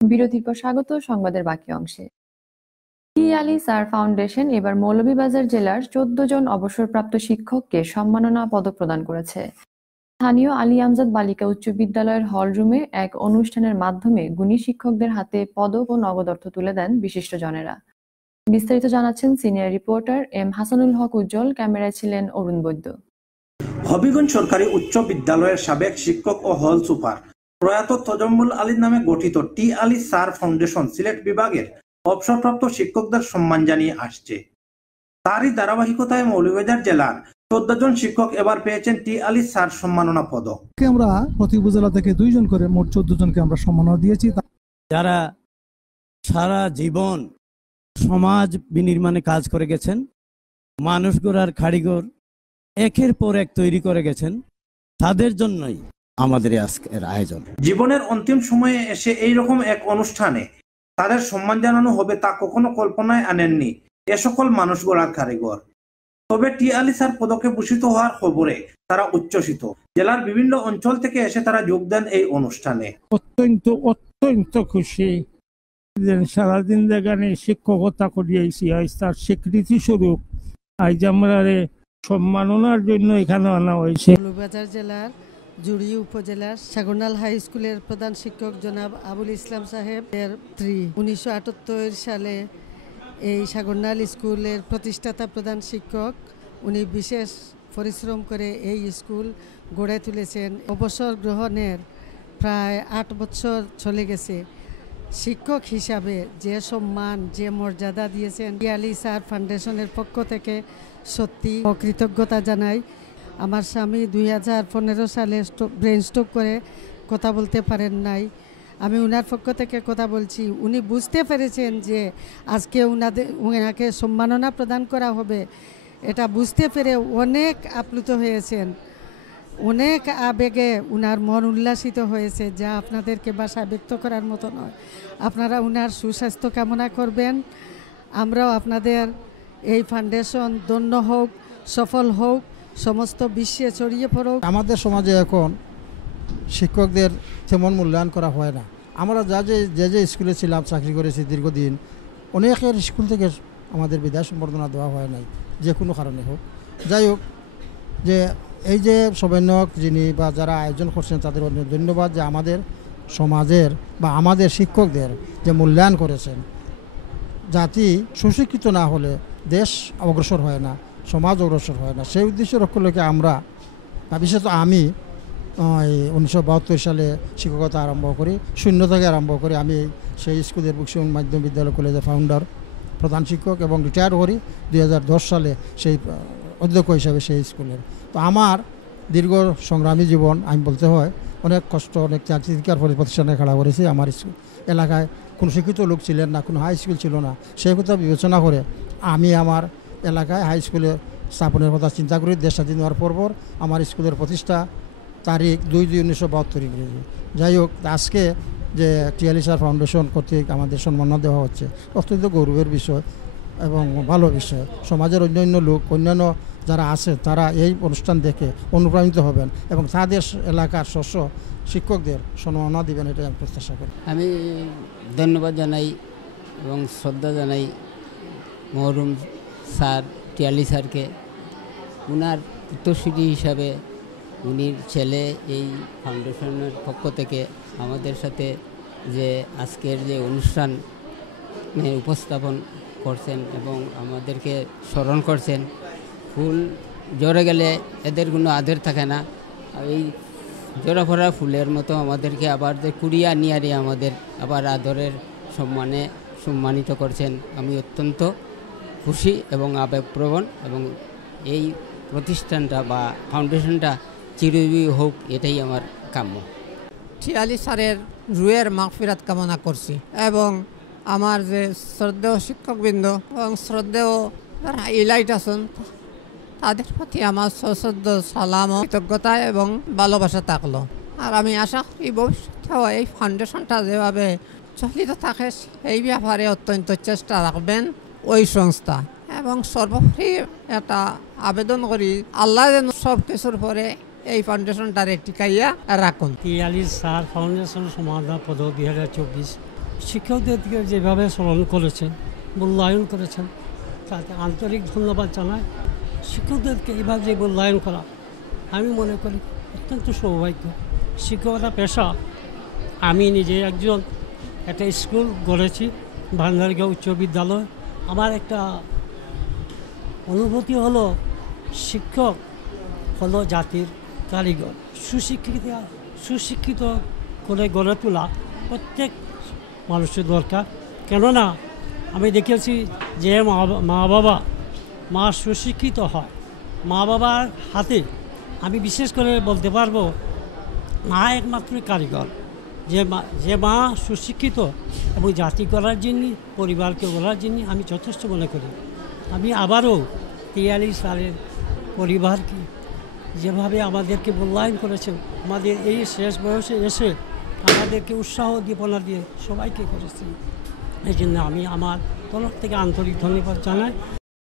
বিরতির পর স্বাগত সংবাদের বাকি অংশে। টি আলী স্যার ফাউন্ডেশন এবার মৌলভীবাজার জেলার 14 জন অবসরপ্রাপ্ত শিক্ষককে সম্মাননা পদক প্রদান করেছে। স্থানীয় আলী আমজাদ বালিকা উচ্চ বিদ্যালয়ের হলরুমে এক অনুষ্ঠানের মাধ্যমে গুণী শিক্ষকদের হাতে পদক ও নগদ অর্থ তুলে দেন বিশিষ্টজনেরা। বিস্তারিত জানাচ্ছেন সিনিয়র রিপোর্টার এম হাসানুল হক উজ্জ্বল, ক্যামেরায় ছিলেন অরুণ বৈদ্য। হবিগঞ্জ সরকারি উচ্চ বিদ্যালয়ের সাবেক শিক্ষক ও হল সুপার প্রয়াত তজম্মুল আলীর নামে গঠিত টি আলী স্যার ফাউন্ডেশন সিলেট বিভাগের অবসরপ্রাপ্ত শিক্ষকদের সম্মান জানিয়ে আসছে। তারই ধারাবাহিকতায় মৌলভীবাজার জেলার 14 জন শিক্ষক এবার পেয়েছেন টি আলী স্যার সম্মাননা পদক। আমরা প্রতি উপজেলা থেকে 2 জন করে মোট 14 জনকে আমরা সম্মাননা দিয়েছি, যারা সারা জীবন সমাজ বিনির্মাণে কাজ করে গেছেন, মানুষ গড়ার কারিগর একের পর এক তৈরি করে গেছেন, তাদের জন্যই আমাদের আজকের আয়োজন। জীবনের অন্তিম সময়ে এসে এইরকম এক অনুষ্ঠানে তাদের সম্মান জানানো হবে তা কখনো কল্পনায় আনেননি এ সকল মানুষ গড়ার কারিগর। তবে টি আলী স্যার পদকে ভূষিত হওয়ার খবরে তারা উচ্ছ্বসিত। জেলার বিভিন্ন অঞ্চল থেকে এসে তারা যোগ দেন এই অনুষ্ঠানে। অত্যন্ত খুশি। সারাদিন দেখানে শিক্ষকতা করিয়েছি, আজ তার স্বীকৃতি স্বরূপ আজ আমরা সম্মাননার জন্য এখানে আনা হয়েছে। মৌলভীবাজার জেলার জুড়ি উপজেলার সাগরনাল হাই স্কুলের প্রধান শিক্ষক জনাব আবুল ইসলাম সাহেব এর 1978 সালে এই সাগরনাল স্কুলের প্রতিষ্ঠাতা প্রধান শিক্ষক। উনি বিশেষ পরিশ্রম করে এই স্কুল গড়ে তুলেছেন। অবসর গ্রহণের প্রায় 8 বছর চলে গেছে। শিক্ষক হিসাবে যে সম্মান, যে মর্যাদা দিয়েছেন টি আলী স্যার ফাউন্ডেশনের পক্ষ থেকে সত্যি কৃতজ্ঞতা জানাই। আমার স্বামী 2015 সালে ব্রেন স্ট্রোক করে কথা বলতে পারেন নাই। আমি ওনার পক্ষ থেকে কথা বলছি। উনি বুঝতে পেরেছেন যে আজকে ওনাকে সম্মাননা প্রদান করা হবে, এটা বুঝতে পেরে অনেক আপ্লুত হয়েছেন, অনেক আবেগে উনার মন উল্লাসিত হয়েছে, যা আপনাদেরকে ভাষায় ব্যক্ত করার মতো নয়। আপনারা উনার সুস্বাস্থ্য কামনা করবেন। আমরাও আপনাদের এই ফাউন্ডেশন ধন্য হোক, সফল হোক, সমস্ত বিশ্বে ছড়িয়ে পড়ুক। আমাদের সমাজে এখন শিক্ষকদের তেমন মূল্যায়ন করা হয় না। আমরা যে স্কুলে ছিলাম, চাকরি করেছি দীর্ঘদিন, অনেকের স্কুল থেকে আমাদের বিদায় সম্বর্ধনা দেওয়া হয় নাই, যে কোনো কারণে হোক। যাই হোক, যে এই যে সৌজন্যক যিনি বা যারা আয়োজন করছেন তাদের অনেক ধন্যবাদ, যে আমাদের সমাজের বা আমাদের শিক্ষকদের যে মূল্যায়ন করেছেন। জাতি সুশিক্ষিত না হলে দেশ অগ্রসর হয় না, সমাজ অগ্রসর হয় না। সেই উদ্দেশ্য লক্ষ্য রেখে আমরা, বিশেষত আমি 1972 সালে শিক্ষকতা আরম্ভ করি, 0 থেকে আরম্ভ করি। আমি সেই স্কুলের বক্সিবন মাধ্যমিক বিদ্যালয় কলেজের ফাউন্ডার, প্রধান শিক্ষক, এবং রিটায়ার করি 2010 সালে সেই অধ্যক্ষ হিসাবে সেই স্কুলের। তো আমার দীর্ঘ সংগ্রামী জীবন, আমি বলতে হয় অনেক কষ্ট, অনেক ত্যাগ তিতিক্ষার পরে প্রতিষ্ঠানে খাড়া করেছি। আমার এলাকায় কোনো শিক্ষিত লোক ছিলেন না, কোনো হাই স্কুল ছিল না। সেই কথা বিবেচনা করে আমি আমার এলাকায় হাই স্কুলে স্থাপনের কথা চিন্তা করি। দেশ স্বাধীন হওয়ার পর আমার স্কুলের প্রতিষ্ঠা তারিখ 2/2/1972 ইংরেজি। যাই হোক, আজকে যে টি আলী স্যার ফাউন্ডেশন কর্তৃক আমাদের সম্মাননা দেওয়া হচ্ছে অত্যন্ত গৌরবের বিষয় এবং ভালো বিষয়। সমাজের অন্যান্য লোক, অন্যান্য যারা আছে, তারা এই অনুষ্ঠান দেখে অনুপ্রাণিত হবেন এবং তাদের এলাকার শিক্ষকদের সম্মাননা দিবেন, এটাই আমি প্রত্যাশা করি। আমি ধন্যবাদ জানাই এবং শ্রদ্ধা জানাই মহরুম স্যার, টি আলী স্যারকে। ওনার উত্তরসূরি হিসাবে উনির ছেলে এই ফাউন্ডেশনের পক্ষ থেকে আমাদের সাথে যে আজকের যে অনুষ্ঠান উপস্থাপন করছেন এবং আমাদেরকে স্মরণ করছেন। ফুল জড়ে গেলে এদের কোনো আদর থাকে না, এই জোড়া ভরা ফুলের মতো আমাদেরকে আবার যে কুড়িয়া নিয়ারে আমাদের আবার আদরের সম্মানিত করছেন। আমি অত্যন্ত খুশি এবং আবেগপ্রবণ, এবং এই প্রতিষ্ঠানটা বা ফাউন্ডেশনটা চিরজীবী হোক, এটাই আমার কাম্য। টি আলী স্যারের রুহের মাগফিরাত কামনা করছি এবং আমার যে শ্রদ্ধেয় শিক্ষকবৃন্দ এবং শ্রদ্ধেয় যারা ইলাইট আছেন তাদের প্রতি আমার সশ্রদ্ধ সালাম, কৃতজ্ঞতা এবং ভালোবাসা থাকলো। আর আমি আশা করি ভবিষ্যতেও এই ফাউন্ডেশনটা যেভাবে চলিত থাকে এই ব্যাপারে অত্যন্ত চেষ্টা রাখবেন ওই সংস্থা। এবং সর্বোপরি একটা আবেদন করি, আল্লাহ যেন সব কিছুর পরে এই ফাউন্ডেশনটারে টিকাইয়া রাখুন। টি আলী স্যার ফাউন্ডেশন সম্মাননা পদক 2024 শিক্ষকদেরকে যেভাবে স্মরণ করেছেন, মূল্যায়ন করেছেন, তাতে আন্তরিক ধন্যবাদ জানাই। শিক্ষকদেরকে এভাবে যে মূল্যায়ন করা আমি মনে করি অত্যন্ত সৌভাগ্য। শিক্ষকতা পেশা, আমি নিজে একটা স্কুল গড়েছি, ভান্ডারগাঁও উচ্চ বিদ্যালয়। আমার একটা অনুভূতি হলো শিক্ষক হলো জাতির কারিগর। সুশিক্ষিত করে গড়ে তোলা প্রত্যেক মানুষের দরকার। কেননা আমি দেখেছি যে মা সুশিক্ষিত হয়, মা বাবার হাতে আমি বিশেষ করে বলতে পারবো মা একমাত্র কারিগর। যে মা সুশিক্ষিত এবং জাতি গড়ার জন্য, পরিবারকে গড়ার জন্য আমি যথেষ্ট মনে করি। আমি আবারও তিয়ালি স্যারের পরিবারকে যেভাবে আমাদেরকে মূল্যায়ন করেছেন, আমাদের এই শেষ বয়সে এসে আমাদেরকে উৎসাহ দীপনা দিয়ে সবাইকে করেছেন, এই জন্য আমি আমার তরফ থেকে আন্তরিক ধন্যবাদ জানাই।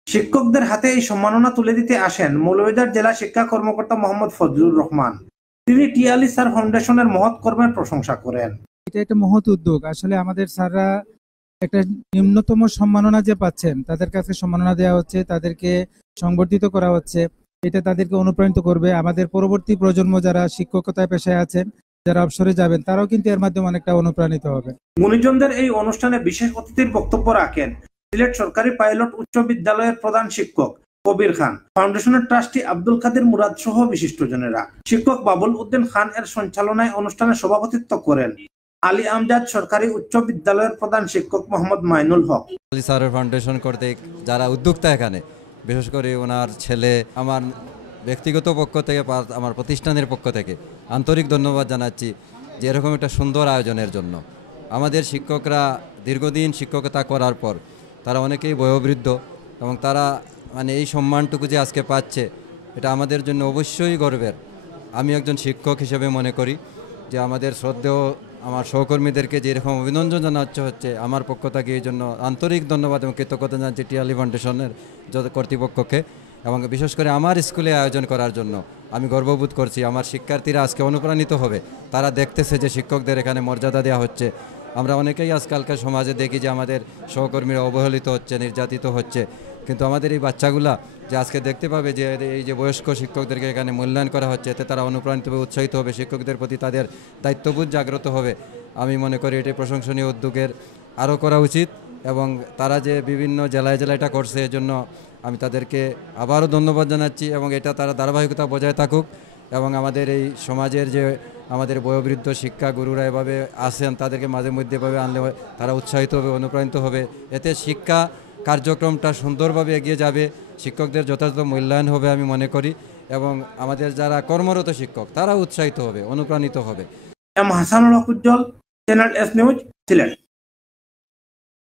শিক্ষকদের হাতে এই সম্মাননা তুলে দিতে আসেন মৌলভীবাজার জেলা শিক্ষা কর্মকর্তা মোহাম্মদ ফজলুর রহমান। তিনি টি আলী স্যার ফাউন্ডেশনের মহৎ কর্মের প্রশংসা করেন। এটা একটা মহৎ উদ্যোগ। আসলে আমাদের স্যাররা একটা নিম্নতম সম্মাননা যে পাচ্ছেন, তাদের কাছে সম্মাননা দেওয়া হচ্ছে, তাদেরকে সংবর্ধিত করা হচ্ছে। এটা তাদেরকে অনুপ্রাণিত করবে। আমাদের পরবর্তী প্রজন্ম যারা শিক্ষকতায় পেশায় আছেন, যারা অবসরে যাবেন, তারাও কিন্তু এর মাধ্যমে অনেকটা অনুপ্রাণিত হবে। গুণীজনদের এই অনুষ্ঠানে বিশেষ অতিথির বক্তব্য রাখেন সিলেট সরকারি পাইলট উচ্চ বিদ্যালয়ের প্রধান শিক্ষক কবির খান, ফাউন্ডেশনের ট্রাস্টি আব্দুল কাদের মুরাদ সহ বিশিষ্টজনেরা। শিক্ষক বাবুল উদ্দিন খান এর সঞ্চালনায় অনুষ্ঠানে সভাপতিত্ব করেন আলী আমজাদ সরকারি উচ্চ বিদ্যালয়ের প্রধান শিক্ষক মোহাম্মদ মাইনুল হক। আলী স্যারের ফাউন্ডেশন কর্তৃক যারা উদ্যোক্তা, এখানে বিশেষ করে ওনার ছেলে, আমার ব্যক্তিগত পক্ষ থেকে, আমার প্রতিষ্ঠানের পক্ষ থেকে আন্তরিক ধন্যবাদ জানাচ্ছি যে এরকম একটা সুন্দর আয়োজনের জন্য। আমাদের শিক্ষকরা দীর্ঘদিন শিক্ষকতা করার পর তারা অনেকেই বয়োবৃদ্ধ, এবং তারা এই সম্মানটুকু যে আজকে পাচ্ছে, এটা আমাদের জন্য অবশ্যই গর্বের। আমি একজন শিক্ষক হিসেবে মনে করি যে আমাদের শ্রদ্ধেয় আমার সহকর্মীদেরকে যে এরকম অভিনন্দন জানাচ্ছে হচ্ছে, আমার পক্ষ থেকে এই জন্য আন্তরিক ধন্যবাদ এবং কৃতজ্ঞতা জানাচ্ছি টি আলী ফাউন্ডেশনের কর্তৃপক্ষকে। এবং বিশেষ করে আমার স্কুলে আয়োজন করার জন্য আমি গর্ববোধ করছি। আমার শিক্ষার্থীরা আজকে অনুপ্রাণিত হবে, তারা দেখতেছে যে শিক্ষকদের এখানে মর্যাদা দেওয়া হচ্ছে। আমরা অনেকেই আজকালকার সমাজে দেখি যে আমাদের সহকর্মীরা অবহেলিত হচ্ছে, নির্যাতিত হচ্ছে, কিন্তু আমাদের এই বাচ্চাগুলা যে আজকে দেখতে পাবে যে এই যে বয়স্ক শিক্ষকদেরকে এখানে মূল্যায়ন করা হচ্ছে, এতে তারা অনুপ্রাণিত হবে, উৎসাহিত হবে, শিক্ষকদের প্রতি তাদের দায়িত্ববোধ জাগ্রত হবে। আমি মনে করি এটি প্রশংসনীয় উদ্যোগের আরও করা উচিত, এবং তারা যে বিভিন্ন জেলায় জেলায় এটা করছে, এজন্য আমি তাদেরকে আবারও ধন্যবাদ জানাচ্ছি। এবং এটা তারা ধারাবাহিকতা বজায় থাকুক, এবং আমাদের এই সমাজের যে আমাদের বয়োবৃদ্ধ শিক্ষা গুরুরা এভাবে আসেন, তাদেরকে মাঝে মধ্যে এভাবে আনলে তারা উৎসাহিত হবে, অনুপ্রাণিত হবে। এতে শিক্ষা কার্যক্রমটা সুন্দরভাবে এগিয়ে যাবে, শিক্ষকদের যথাযথ মূল্যায়ন হবে আমি মনে করি, এবং আমাদের যারা কর্মরত শিক্ষক তারা উৎসাহিত হবে, অনুপ্রাণিত হবে। এম হাসানুল হক উজ্জ্বল, চ্যানেল এস নিউজ, সিলেট।